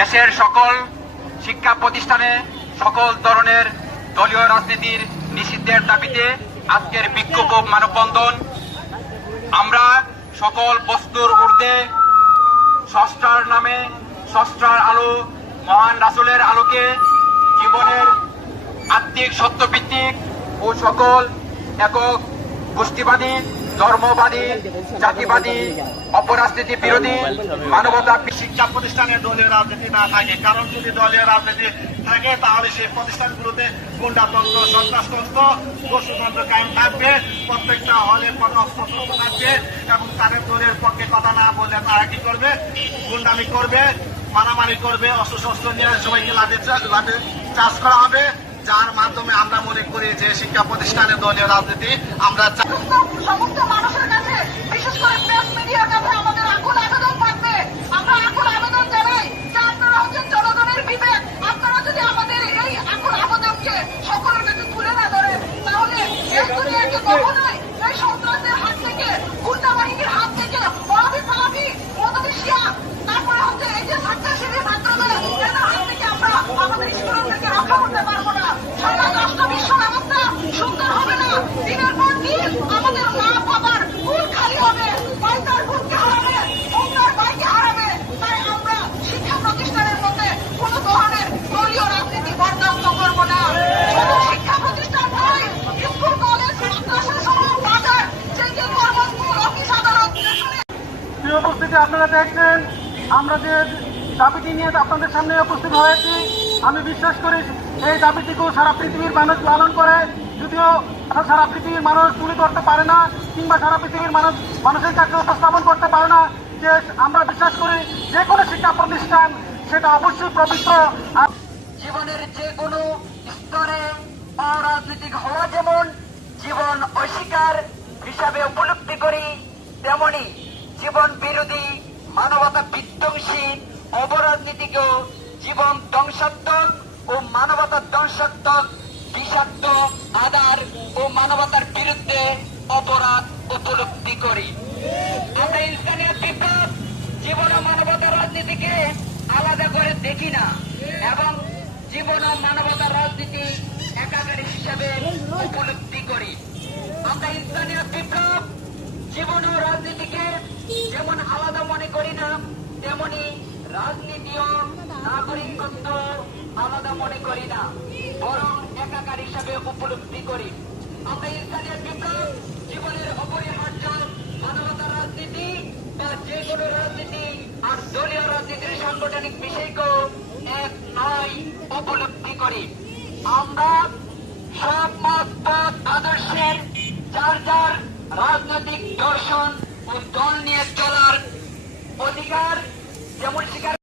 দেশের সকল শিক্ষা প্রতিষ্ঠানে সকল ধরনের দলীয় রাজনীতির নিষিদ্ধের দাবিতে আজকের বিক্ষোভ মানববন্ধন। আমরা সকল বস্তুর ঊর্ধ্বে ষষ্ঠার নামে ষষ্ঠার আলো, মহান রাসুলের আলোকে জীবনের আত্মিক, সত্যভিত্তিক ও সকল একক গোষ্ঠীবাদী ধর্মবাদী, জাতিবাদী, অপরাজনীতি বিরোধী, মানবতা শিক্ষা প্রতিষ্ঠানে দলীয় রাজনীতি না থাকে। কারণ যদি দলীয় রাজনীতি থাকে, তাহলে সেই প্রতিষ্ঠানগুলোতে গুন্ডাতন্ত্র, সন্ত্রাসতন্ত্র দস্যুতন্ত্র কায়েম থাকবে। প্রত্যেকটা হলে অস্ত্রশস্ত্র থাকবে এবং তাদের দলের পক্ষে কথা না বললে তারা কি করবে? গুন্ডামি করবে, মারামারি করবে, অস্ত্রশস্ত্র নিয়ে সবাইকে লাঠি চাষ করা হবে। যার মাধ্যমে আমরা মনে করি যে শিক্ষা প্রতিষ্ঠানের দলীয় রাজনীতি আমরা সমস্ত মানুষের আপনারা দেখছেন আমরা যে দাবিটি নিয়ে আপনাদের সামনে উপস্থিত হয়েছি, আমি বিশ্বাস করি এই দাবিটিকেও সারা পৃথিবীর মানুষ পালন করে। যদিও সারা পৃথিবীর মানুষ তুলে ধরতে পারে না, কিংবা সারা পৃথিবীর মানুষ মানুষের কাছে উপস্থাপন করতে পারে না, যে আমরা বিশ্বাস করি যে কোনো শিক্ষা প্রতিষ্ঠান সেটা অবশ্যই পবিত্র। জীবনের যে কোনো স্তরে অরাজনৈতিক হওয়া যেমন জীবন অস্বীকার হিসাবে উপলব্ধি করি, তেমনি জীবন বিরোধী মানবতা বিধ্বংসী অবরাজনীতিকেও জীবন ধ্বংসাত্মক ও মানবতা ধ্বংসাত্মক বিষাক্ত, আদার ও মানবতার বিরুদ্ধে অপরাধ উপলব্ধি করি। আমরা ইনসানিয়ত বিপ্লব, জীবন ও মানবতার রাজনীতিকে আলাদা করে দেখি না এবং জীবন ও মানবতার রাজনীতি একাকারী হিসাবে উপলব্ধি করি। আমরা ইনসানিয়ত বিপ্লব, জীবন ও রাজনীতিকে যেমন আলাদা মনে করি না, তেমনি রাজনীতি ও নাগরিকত্ব আলাদা মনে করি না, বরং একাকার হিসাবে উপলব্ধি করি। আমরা ইনসানিয়ত বিপ্লব জীবনের অপরিহার্য মানবতার রাজনীতি বা যে কোনো রাজনীতি আর দলীয় রাজনীতির সাংগঠনিক বিষয়কেও এক নয় উপলব্ধি করি। আমরা সব আদর্শের যার যার রাজনৈতিক দর্শন ও দল নিয়ে অধিকার যেমন স্বীকার